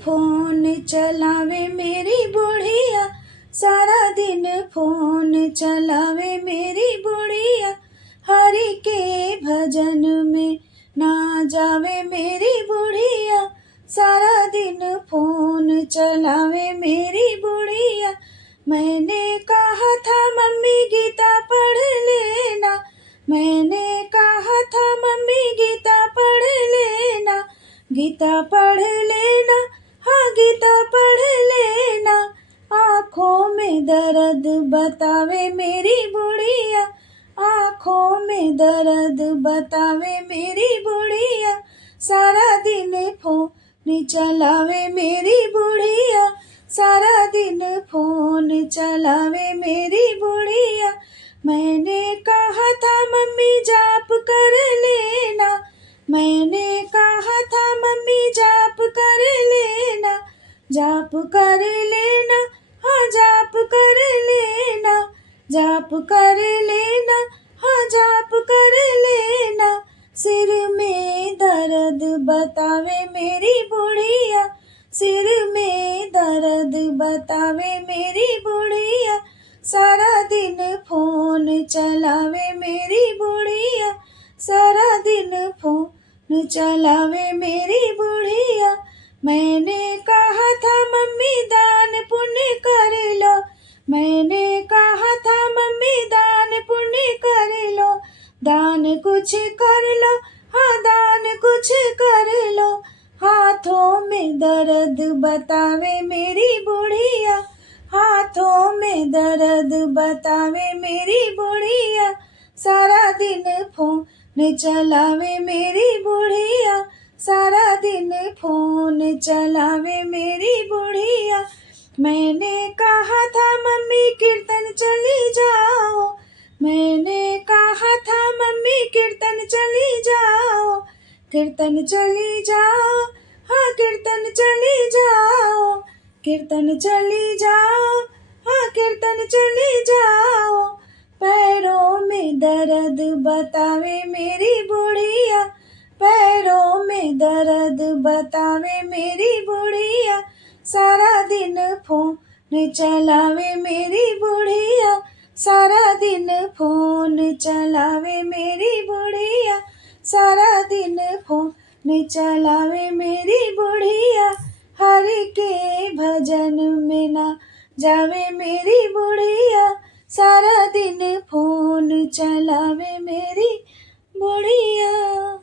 Phone चलावे मेरी बुढ़िया, सारा दिन फोन चलावे मेरी बुढ़िया। हरि के भजन में ना जावे मेरी बुढ़िया, सारा दिन फोन चलावे मेरी बुढ़िया। मैंने कहा था मम्मी गीता पढ़ लेना, मैंने कहा था मम्मी गीता पढ़ लेना, गीता पढ़ लेना, हाँ गीता पढ़ लेना। आँखों में दर्द बतावे मेरी बुढ़िया, आँखों में दर्द बतावे मेरी बुढ़िया। सारा दिन फोन चलावे मेरी बुढ़िया, सारा दिन फोन चलावे मेरी बुढ़िया। मैंने कहा था मम्मी जाप कर लेना, मैंने कहा था मम्मी जाप कर लेना, जाप कर लेना, हाँ जाप कर लेना, जाप कर लेना, हाँ जाप कर लेना। सिर में दर्द बतावे मेरी बुढ़िया, सिर में दर्द बतावे मेरी बुढ़िया। सारा दिन फोन चलावे मेरी बुढ़िया, सारा दिन फोन चलावे मेरी बुढ़िया। मैंने कहा था मम्मी दान पुण्य कर लो, मैंने कहा था मम्मी दान पुण्य कर लो, दान कुछ कर लो, हाँ दान कुछ कर लो। हाथों में दर्द बतावे मेरी बुढ़िया, हाथों में दर्द बतावे मेरी बुढ़िया। सारा दिन फोन चलावे मेरी बुढ़िया, सारा दिन फोन चलावे मेरी बुढ़िया। मैंने कहा था मम्मी कीर्तन चली जाओ, मैंने कहा था मम्मी कीर्तन चली जाओ, कीर्तन चली जाओ, हाँ कीर्तन चली जाओ, कीर्तन चली जाओ, हाँ कीर्तन चली जाओ। पैरों में दर्द बतावे मेरी बुढ़िया, पैरों में दर्द बतावे मेरी बुढ़िया। सारा दिन फोन चलावे मेरी बुढ़िया, सारा दिन फोन चलावे मेरी बुढ़िया, सारा दिन फोन चलावे मेरी बुढ़िया। हरि के भजन में ना जावे मेरी बुढ़िया, सारा दिन फोन चलावे मेरी बुढ़िया।